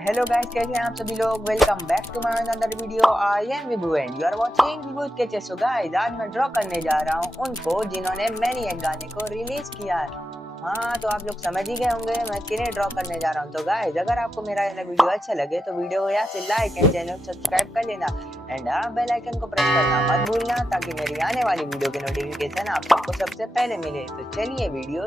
Hello guys, कैसे हैं आप सभी लोग। Welcome back to my another video. I am Vibhu and you are watching Vibhu sketches. So guys, आज मैं ड्रॉ करने जा रहा हूं उनको जिन्होंने मैनिएक गाने को रिलीज किया है। हाँ, तो आप लोग समझ ही गए होंगे मैं किन्हें ड्रॉ करने जा रहा हूं। तो गाइस, अगर आपको मेरा ये वीडियो अच्छा लगे तो वीडियो को यहाँ से लाइक एंड चैनल सब्सक्राइब कर लेना एंड हाँ, बेल आइकन को प्रेस करना मत भूलना ताकि मेरी आने वाली वीडियो की नोटिफिकेशन आप सबको सबसे पहले मिले। तो चलिए वीडियो